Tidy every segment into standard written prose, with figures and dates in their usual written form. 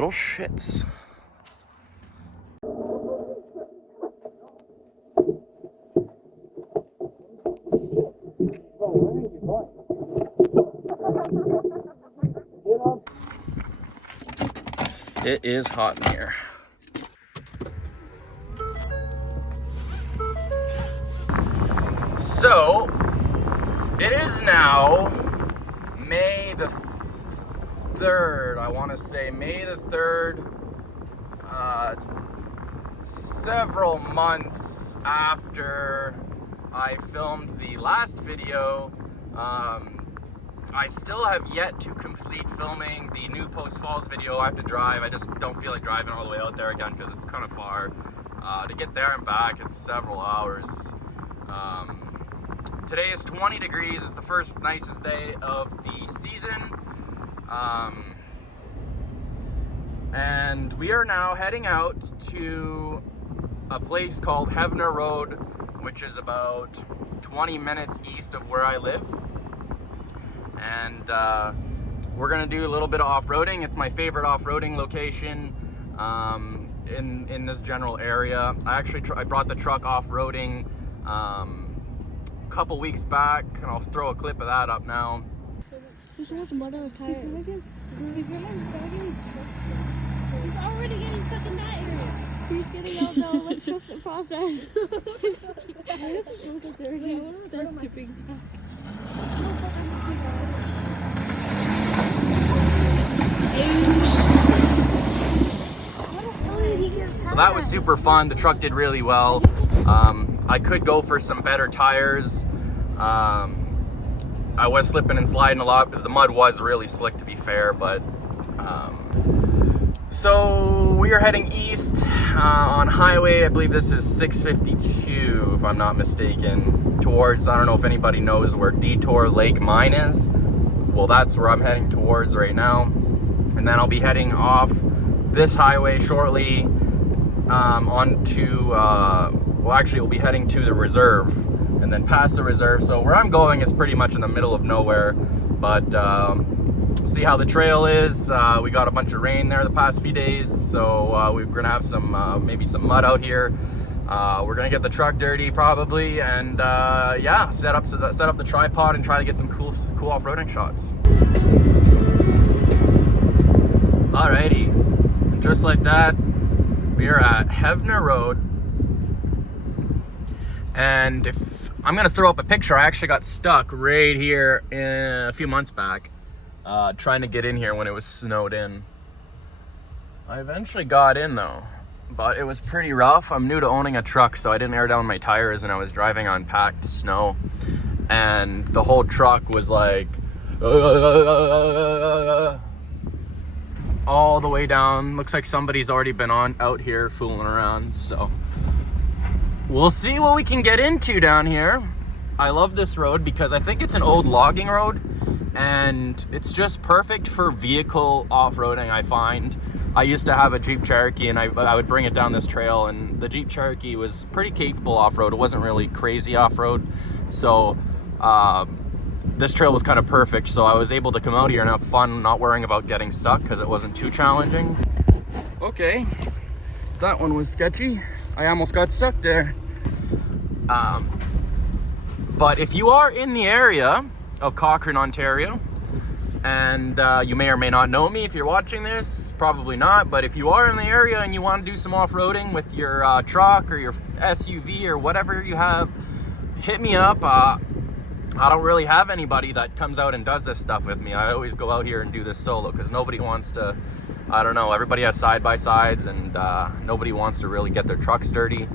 little shits. It is hot in here. So, it is now May the 3rd. I want to say May the 3rd. Several months after I filmed the last video. I still have yet to complete filming the new Post Falls video. I have to drive. I just don't feel like driving all the way out there again because it's kind of far. To get there and back, it's several hours. Today is 20 degrees. It's the first nicest day of the season. And we are now heading out to a place called Hefner Road, which is about 20 minutes east of where I live. And we're gonna do a little bit of off-roading. It's my favorite off-roading location in this general area. I brought the truck off-roading a couple weeks back, and I'll throw a clip of that up now. There's so much mud on his tires. He's already getting stuck in that area. He's getting out now. Let's trust the process. He starts tipping. So that was super fun. The truck did really well. I could go for some better tires. I was slipping and sliding a lot, but the mud was really slick, to be fair. But so we are heading east on highway. I believe this is 652, if I'm not mistaken, towards, I don't know if anybody knows where Detour Lake Mine is. Well, that's where I'm heading towards right now. And then I'll be heading off this highway shortly onto, well, actually we'll be heading to the reserve and then past the reserve. So where I'm going is pretty much in the middle of nowhere, but we'll see how the trail is. We got a bunch of rain there the past few days, so we're gonna have some maybe some mud out here. We're gonna get the truck dirty probably, and yeah, set up the tripod and try to get some cool off-roading shots. Alrighty, and just like that, we are at Hefner Road. And if I'm gonna throw up a picture, I actually got stuck right here a few months back, trying to get in here when it was snowed in. I eventually got in though, but it was pretty rough. I'm new to owning a truck, so I didn't air down my tires, and I was driving on packed snow, and the whole truck was like all the way down. Looks like somebody's already been out here fooling around, so we'll see what we can get into down here. I love this road because I think it's an old logging road, and it's just perfect for vehicle off-roading, I find. I used to have a Jeep Cherokee, and I would bring it down this trail, and the Jeep Cherokee was pretty capable off-road. It wasn't really crazy off-road, so this trail was kind of perfect. So I was able to come out here and have fun, not worrying about getting stuck because it wasn't too challenging. Okay, that one was sketchy. I almost got stuck there. But if you are in the area of Cochrane, Ontario, and you may or may not know me if you're watching this, probably not, but if you are in the area and you want to do some off-roading with your truck or your SUV or whatever you have, hit me up. I don't really have anybody that comes out and does this stuff with me. I always go out here and do this solo because nobody wants to, I don't know, everybody has side-by-sides, and nobody wants to really get their trucks dirty.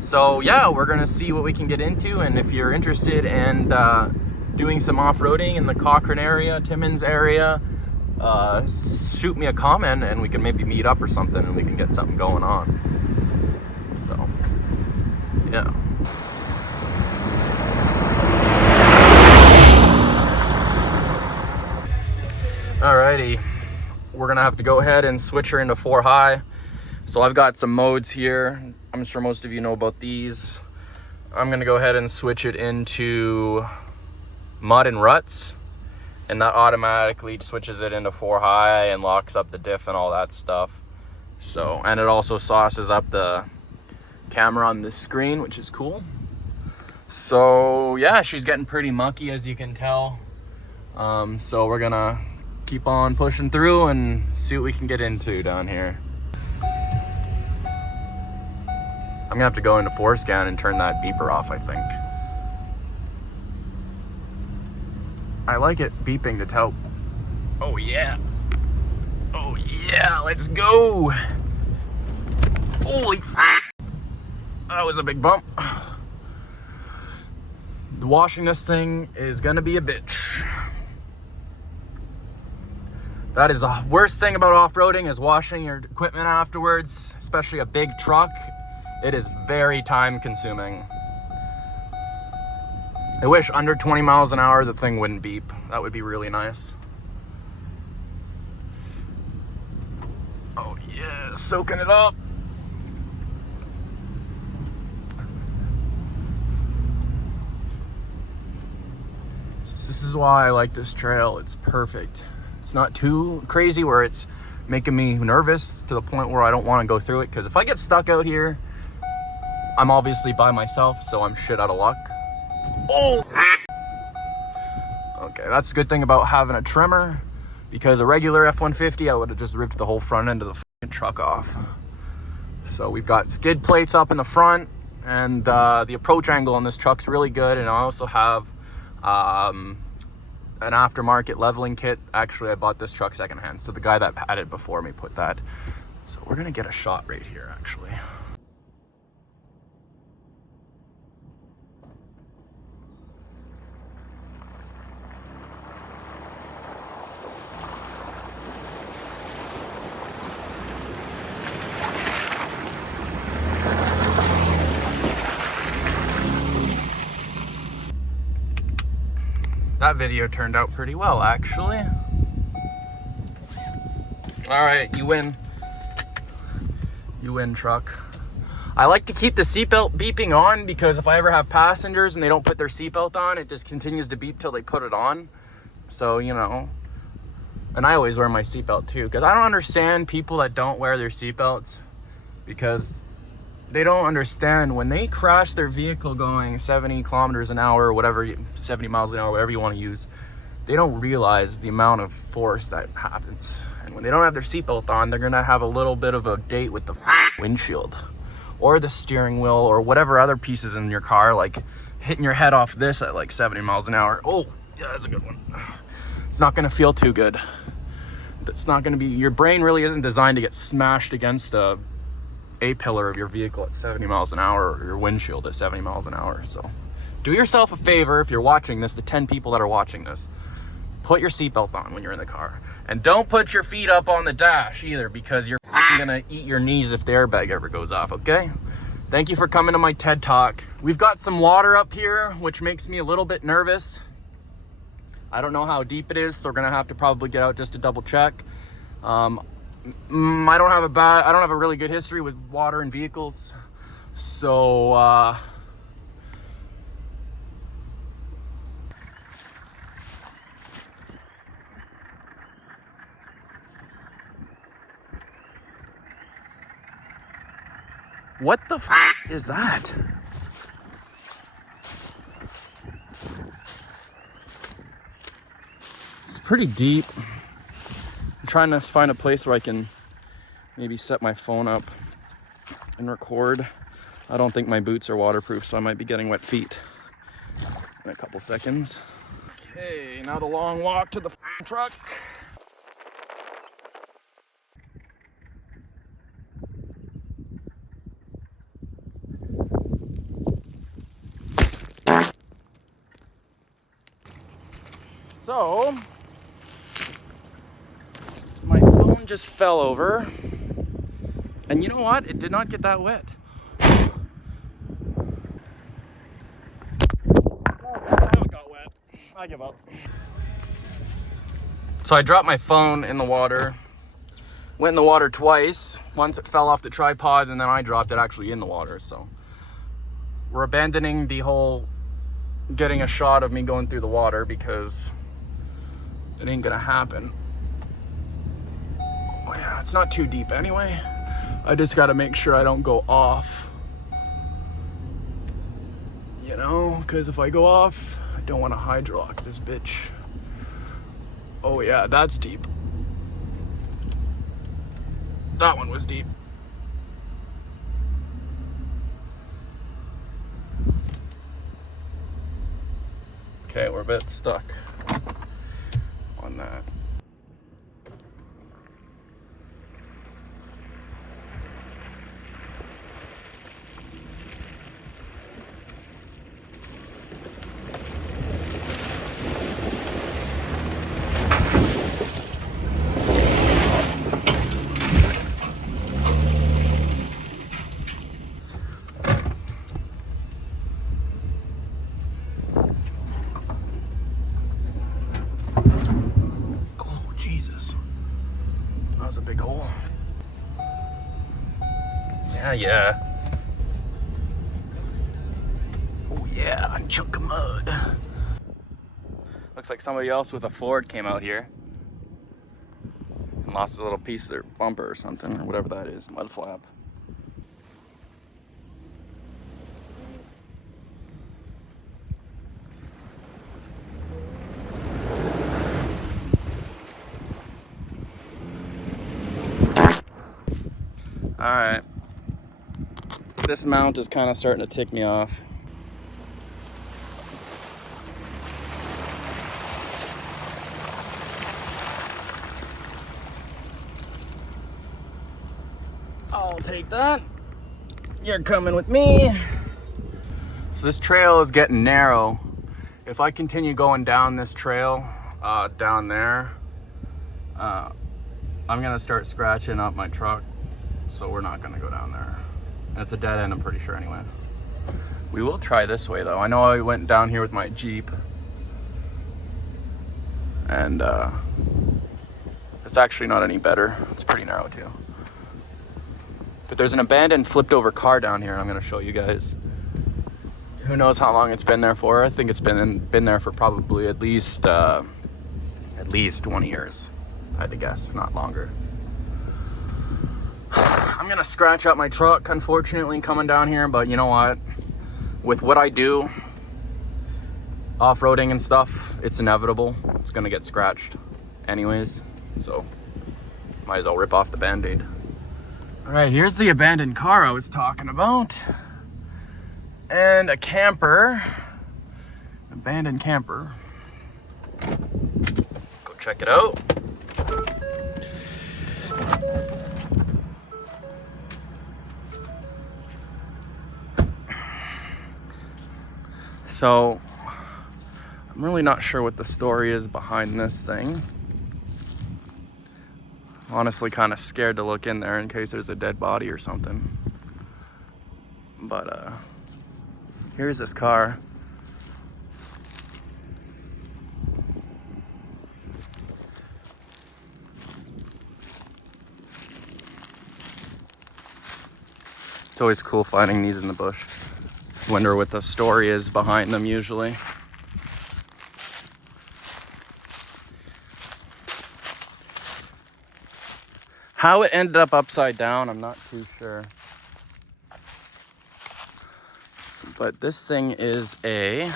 So yeah, we're gonna see what we can get into, and if you're interested in doing some off-roading in the Cochrane area, Timmins area, shoot me a comment and we can maybe meet up or something and we can get something going on. So yeah. Alrighty, we're gonna have to go ahead and switch her into 4 high. So I've got some modes here. I'm sure most of you know about these. I'm gonna go ahead and switch it into mud and ruts, and that automatically switches it into 4 high and locks up the diff and all that stuff. So, and it also sauces up the camera on the screen, which is cool. So yeah, she's getting pretty mucky, as you can tell. So we're gonna keep on pushing through and see what we can get into down here. I'm gonna have to go into Forescan and turn that beeper off, I think. I like it beeping to tell. Oh yeah. Oh yeah, let's go. Holy f***. That was a big bump. Washing this thing is gonna be a bitch. That is the worst thing about off-roading, is washing your equipment afterwards, especially a big truck. It is very time consuming. I wish under 20 miles an hour the thing wouldn't beep. That would be really nice. Oh yeah, soaking it up. This is why I like this trail. It's perfect. It's not too crazy where it's making me nervous to the point where I don't want to go through it, because if I get stuck out here, I'm obviously by myself, so I'm shit out of luck. Oh! Okay, that's a good thing about having a Tremor, because a regular F-150, I would have just ripped the whole front end of the fucking truck off. So we've got skid plates up in the front, and the approach angle on this truck's really good, and I also have an aftermarket leveling kit. Actually, I bought this truck secondhand, so the guy that had it before me put that. So we're gonna get a shot right here, actually. That video turned out pretty well, actually. All right, you win. You win, truck. I like to keep the seatbelt beeping on, because if I ever have passengers and they don't put their seatbelt on, it just continues to beep till they put it on. So, you know, and I always wear my seatbelt too, because I don't understand people that don't wear their seatbelts, because they don't understand when they crash their vehicle going 70 kilometers an hour, or whatever, 70 miles an hour, whatever you want to use, they don't realize the amount of force that happens. And when they don't have their seatbelt on, they're gonna have a little bit of a date with the windshield or the steering wheel or whatever other pieces in your car, like hitting your head off this at like 70 miles an hour. Oh, yeah, that's a good one. It's not gonna feel too good. It's not gonna be, your brain really isn't designed to get smashed against the A-pillar of your vehicle at 70 miles an hour, or your windshield at 70 miles an hour. So do yourself a favor, if you're watching this, the 10 people that are watching this, put your seatbelt on when you're in the car. And don't put your feet up on the dash either, because you're gonna eat your knees if the airbag ever goes off, okay? Thank you for coming to my TED Talk. We've got some water up here, which makes me a little bit nervous. I don't know how deep it is, so we're gonna have to probably get out just to double check. I don't have a really good history with water in vehicles, so what the f is that? It's pretty deep. I'm trying to find a place where I can maybe set my phone up and record. I don't think my boots are waterproof, so I might be getting wet feet in a couple seconds. Okay, now the long walk to the truck. So, my phone just fell over, and you know what? It did not get that wet. Oh, now it got wet. I give up. So I dropped my phone in the water. Went in the water twice. Once it fell off the tripod, and then I dropped it actually in the water. So we're abandoning the whole getting a shot of me going through the water, because it ain't gonna happen. Oh yeah, it's not too deep anyway. I just gotta make sure I don't go off. You know, because if I go off, I don't want to hydrolock this bitch. Oh yeah, that's deep. That one was deep. Okay, we're a bit stuck on that. Oh, Jesus. That was a big hole. Yeah. Oh yeah, a chunk of mud. Looks like somebody else with a Ford came out here and lost a little piece of their bumper or something, or whatever that is, mud flap. All right, this mount is kind of starting to tick me off. I'll take that. You're coming with me. So this trail is getting narrow. If I continue going down this trail, down there, I'm gonna start scratching up my truck. So we're not gonna go down there. And it's a dead end, I'm pretty sure anyway. We will try this way though. I know I went down here with my Jeep. And it's actually not any better. It's pretty narrow too. But there's an abandoned flipped over car down here and I'm gonna show you guys. Who knows how long it's been there for? I think it's been there for probably at least 20 years. I had to guess, if not longer. I'm gonna scratch up my truck, unfortunately, coming down here, but you know what? With what I do, off-roading and stuff, it's inevitable. It's gonna get scratched anyways, so might as well rip off the Band-Aid. All right, here's the abandoned car I was talking about. And a camper, abandoned camper. Go check it out. So, I'm really not sure what the story is behind this thing. Honestly, kind of scared to look in there in case there's a dead body or something. But, here's this car. It's always cool finding these in the bush. Wonder what the story is behind them usually. How it ended up upside down, I'm not too sure. But this thing is a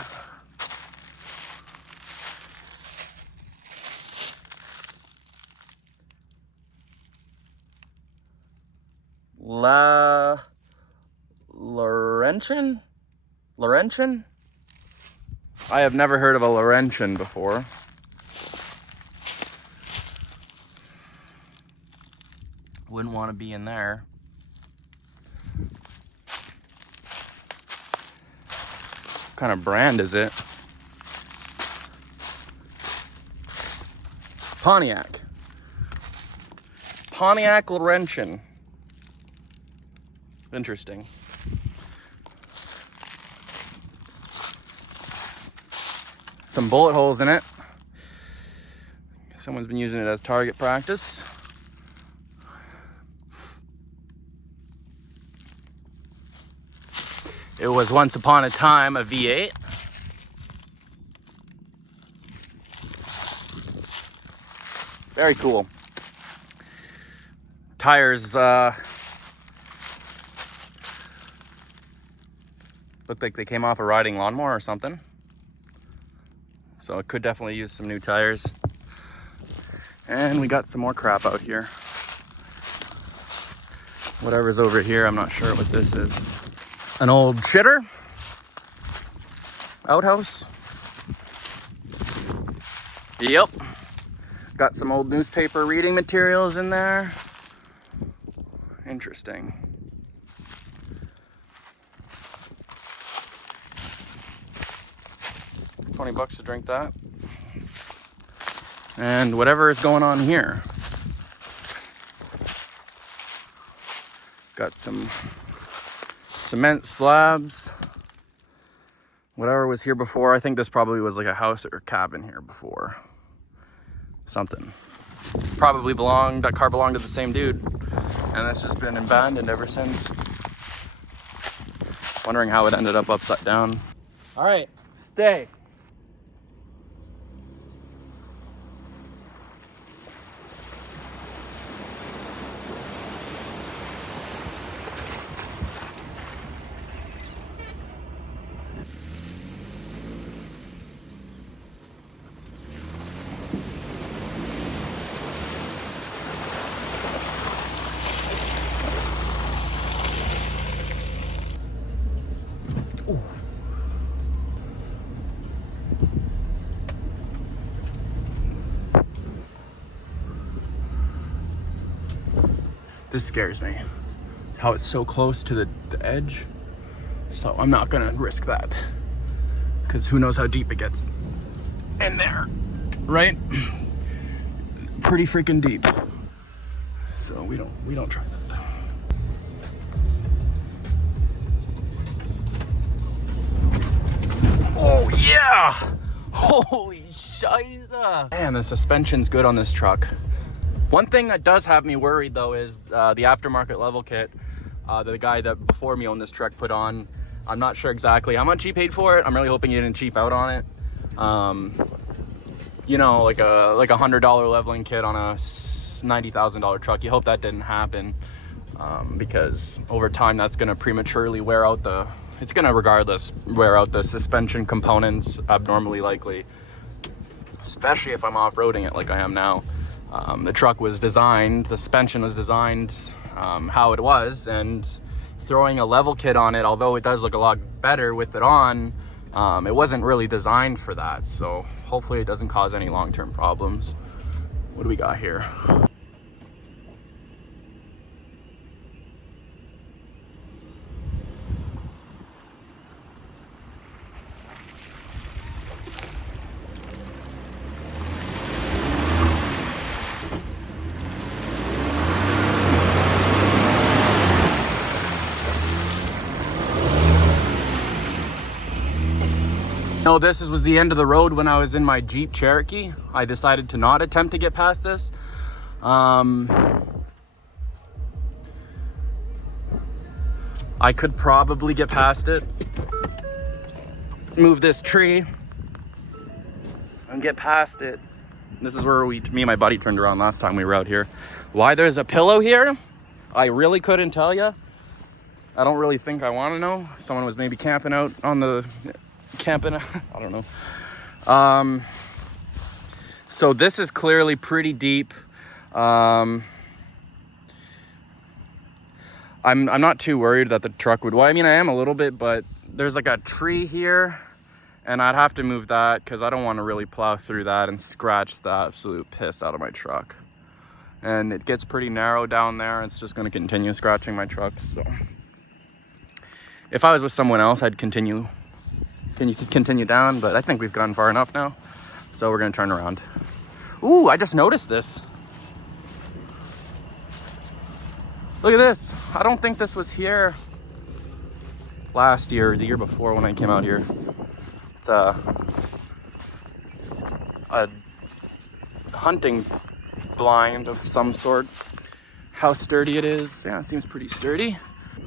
Laurentian? I have never heard of a Laurentian before. Wouldn't want to be in there. What kind of brand is it? Pontiac Laurentian. Interesting. Some bullet holes in it. Someone's been using it as target practice. It was once upon a time a V8. Very cool. Tires look like they came off a riding lawnmower or something. So it could definitely use some new tires. And we got some more crap out here. Whatever's over here, I'm not sure what this is. An old shitter outhouse. Yep. Got some old newspaper reading materials in there. Interesting. $20 to drink that. And whatever is going on here. Got some cement slabs. Whatever was here before. I think this probably was like a house or cabin here before. Something. Probably that car belonged to the same dude. And it's just been abandoned ever since. Wondering how it ended up upside down. All right, stay. This scares me, how it's so close to the edge. So I'm not gonna risk that, because who knows how deep it gets in there, right? Pretty freaking deep. So we don't try that. Oh yeah! Holy shiza! Man, the suspension's good on this truck. One thing that does have me worried though is the aftermarket level kit the guy that before me owned this truck put on. I'm not sure exactly how much he paid for it. I'm really hoping he didn't cheap out on it. You know, like a $100 leveling kit on a $90,000 truck. You hope that didn't happen because over time that's gonna prematurely wear out it's gonna regardless wear out the suspension components abnormally likely, especially if I'm off-roading it like I am now. The truck was designed, the suspension was designed how it was, and throwing a level kit on it, although it does look a lot better with it on, it wasn't really designed for that. So hopefully it doesn't cause any long-term problems. What do we got here? No, this was the end of the road when I was in my Jeep Cherokee. I decided to not attempt to get past this. I could probably get past it, move this tree, and get past it. This is where me and my buddy turned around last time we were out here. Why there's a pillow here, I really couldn't tell you. I don't really think I want to know. Someone was maybe camping out on the... I don't know. So this is clearly pretty deep. I'm not too worried that the truck would, well, I mean, I am a little bit, but there's like a tree here and I'd have to move that because I don't want to really plow through that and scratch the absolute piss out of my truck. And it gets pretty narrow down there. It's just going to continue scratching my truck. So if I was with someone else, I'd continue down, but I think we've gone far enough now. So we're going to turn around. Ooh, I just noticed this. Look at this. I don't think this was here last year or the year before when I came out here. It's a hunting blind of some sort. How sturdy it is. Yeah, it seems pretty sturdy.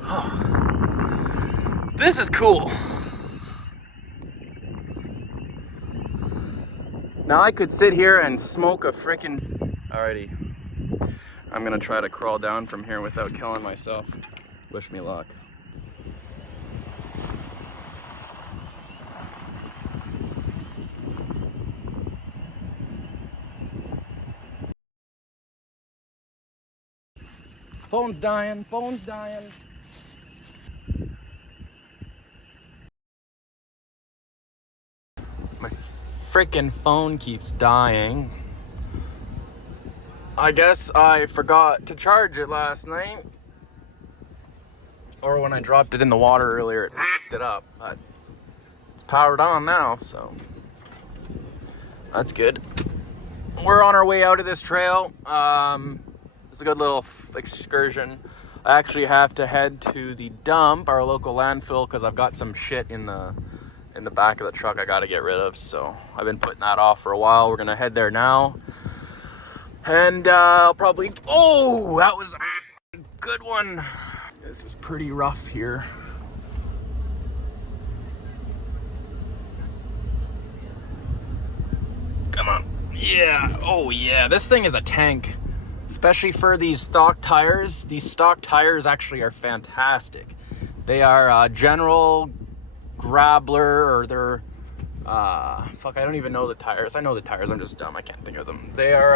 Oh. This is cool. Now I could sit here and smoke a Alrighty. I'm gonna try to crawl down from here without killing myself. Wish me luck. Phone's dying, phone's dying. My freaking phone keeps dying. I guess I forgot to charge it last night. Or when I dropped it in the water earlier, it picked it up. But it's powered on now, so that's good. We're on our way out of this trail. It's a good little excursion. I actually have to head to the dump, our local landfill, because I've got some shit in the back of the truck I got to get rid of. So I've been putting that off for a while. We're gonna head there now, and I'll probably. Oh, that was a good one. This is pretty rough here. Come on. Yeah. Oh yeah. This thing is a tank. Especially for these stock tires. These stock tires actually are fantastic. They are General Grabler, or they're fuck, I don't even know the tires. I know the tires, I'm just dumb, I can't think of them. They are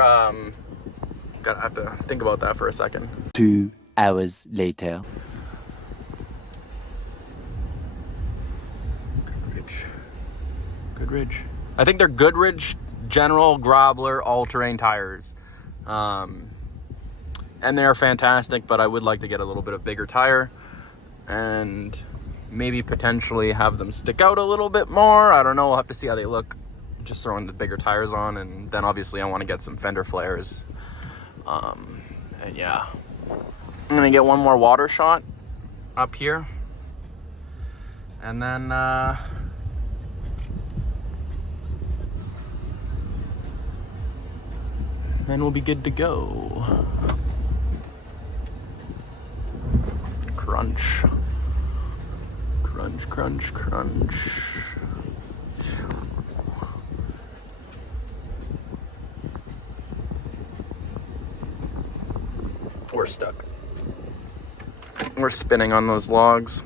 gotta have to think about that for a second. 2 hours later. Goodrich. I think they're Goodrich General Grabler all-terrain tires. And they are fantastic, but I would like to get a little bit of bigger tire and maybe potentially have them stick out a little bit more. I don't know, we'll have to see how they look. Just throwing the bigger tires on, and then obviously I want to get some fender flares. And yeah, I'm gonna get one more water shot up here, and then we'll be good to go. Crunch. Crunch, crunch, crunch. We're stuck. We're spinning on those logs.